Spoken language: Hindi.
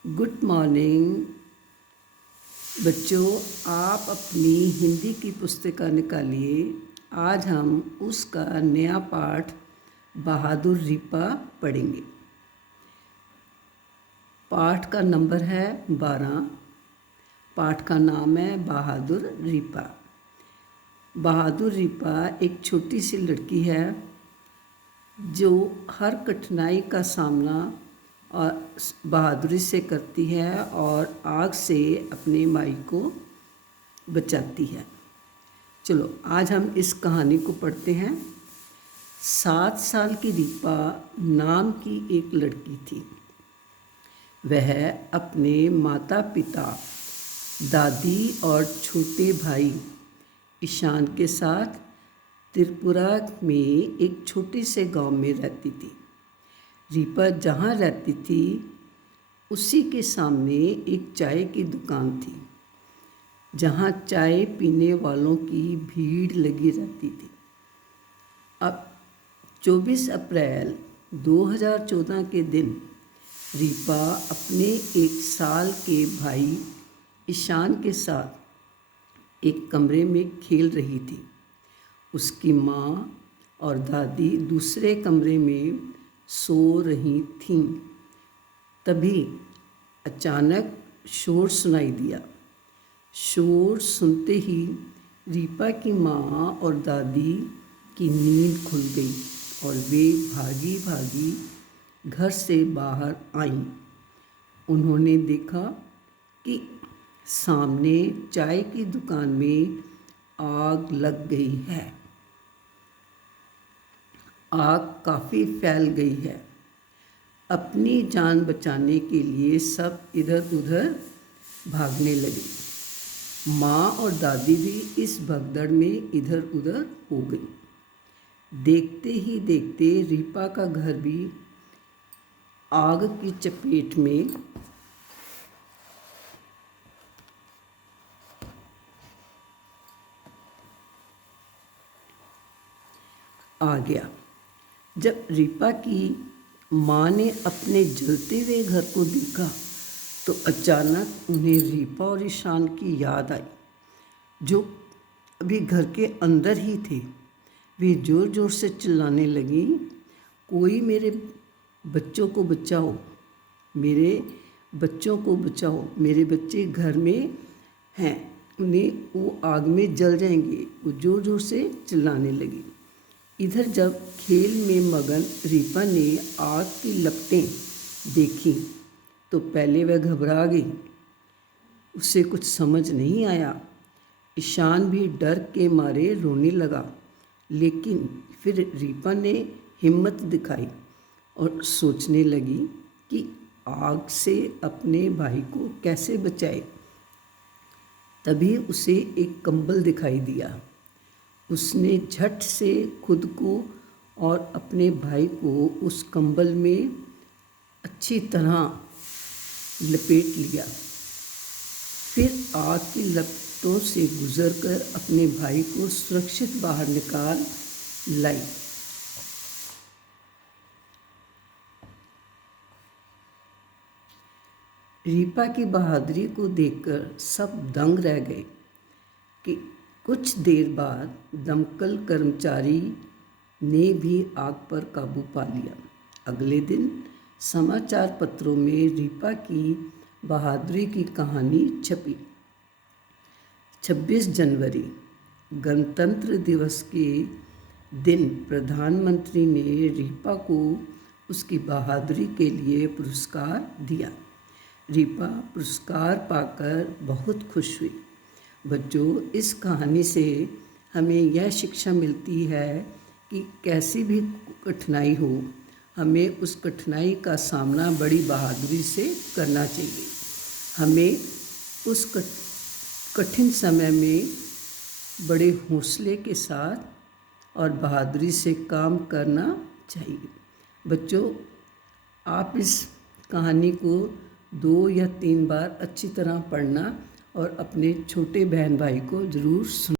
गुड मॉर्निंग बच्चों। आप अपनी हिंदी की पुस्तिका निकालिए। आज हम उसका नया पाठ बहादुर रीपा पढ़ेंगे। पाठ का नंबर है 12। पाठ का नाम है बहादुर रीपा। बहादुर रीपा एक छोटी सी लड़की है जो हर कठिनाई का सामना और बहादुरी से करती है और आग से अपने माई को बचाती है। चलो आज हम इस कहानी को पढ़ते हैं। 7 साल की रीपा नाम की एक लड़की थी। वह अपने माता पिता, दादी और छोटे भाई ईशान के साथ त्रिपुरा में एक छोटे से गांव में रहती थी। रीपा जहाँ रहती थी उसी के सामने एक चाय की दुकान थी, जहाँ चाय पीने वालों की भीड़ लगी रहती थी। अब 24 अप्रैल 2014 के दिन रीपा अपने 1 साल के भाई ईशान के साथ एक कमरे में खेल रही थी। उसकी माँ और दादी दूसरे कमरे में सो रही थीं। तभी अचानक शोर सुनाई दिया। शोर सुनते ही रीपा की माँ और दादी की नींद खुल गई और वे भागी भागी घर से बाहर आईं। उन्होंने देखा कि सामने चाय की दुकान में आग लग गई है। आग काफ़ी फैल गई है। अपनी जान बचाने के लिए सब इधर उधर भागने लगे। माँ और दादी भी इस भगदड़ में इधर उधर हो गई। देखते ही देखते रीपा का घर भी आग की चपेट में आ गया। जब रीपा की माँ ने अपने जलते हुए घर को देखा तो अचानक उन्हें रीपा और ईशान की याद आई, जो अभी घर के अंदर ही थे। वे ज़ोर ज़ोर से चिल्लाने लगी, कोई मेरे बच्चों को बचाओ, मेरे बच्चों को बचाओ, मेरे बच्चे घर में हैं, उन्हें वो आग में जल जाएंगे। वो ज़ोर ज़ोर से चिल्लाने लगी। इधर जब खेल में मगन रीपा ने आग की लपटें देखी तो पहले वह घबरा गई। उसे कुछ समझ नहीं आया। ईशान भी डर के मारे रोने लगा। लेकिन फिर रीपा ने हिम्मत दिखाई और सोचने लगी कि आग से अपने भाई को कैसे बचाए। तभी उसे एक कंबल दिखाई दिया। उसने झट से खुद को और अपने भाई को उस कंबल में अच्छी तरह लपेट लिया। फिर आग की लपटों से गुजरकर अपने भाई को सुरक्षित बाहर निकाल लाई। रीपा की बहादुरी को देखकर सब दंग रह गए कि कुछ देर बाद दमकल कर्मचारी ने भी आग पर काबू पा लिया। अगले दिन समाचार पत्रों में रीपा की बहादुरी की कहानी छपी। 26 जनवरी गणतंत्र दिवस के दिन प्रधानमंत्री ने रीपा को उसकी बहादुरी के लिए पुरस्कार दिया। रीपा पुरस्कार पाकर बहुत खुश हुई। बच्चों, इस कहानी से हमें यह शिक्षा मिलती है कि कैसी भी कठिनाई हो, हमें उस कठिनाई का सामना बड़ी बहादुरी से करना चाहिए। हमें उस कठिन समय में बड़े हौसले के साथ और बहादुरी से काम करना चाहिए। बच्चों, आप इस कहानी को 2 या 3 बार अच्छी तरह पढ़ना और अपने छोटे बहन भाई को ज़रूर सुन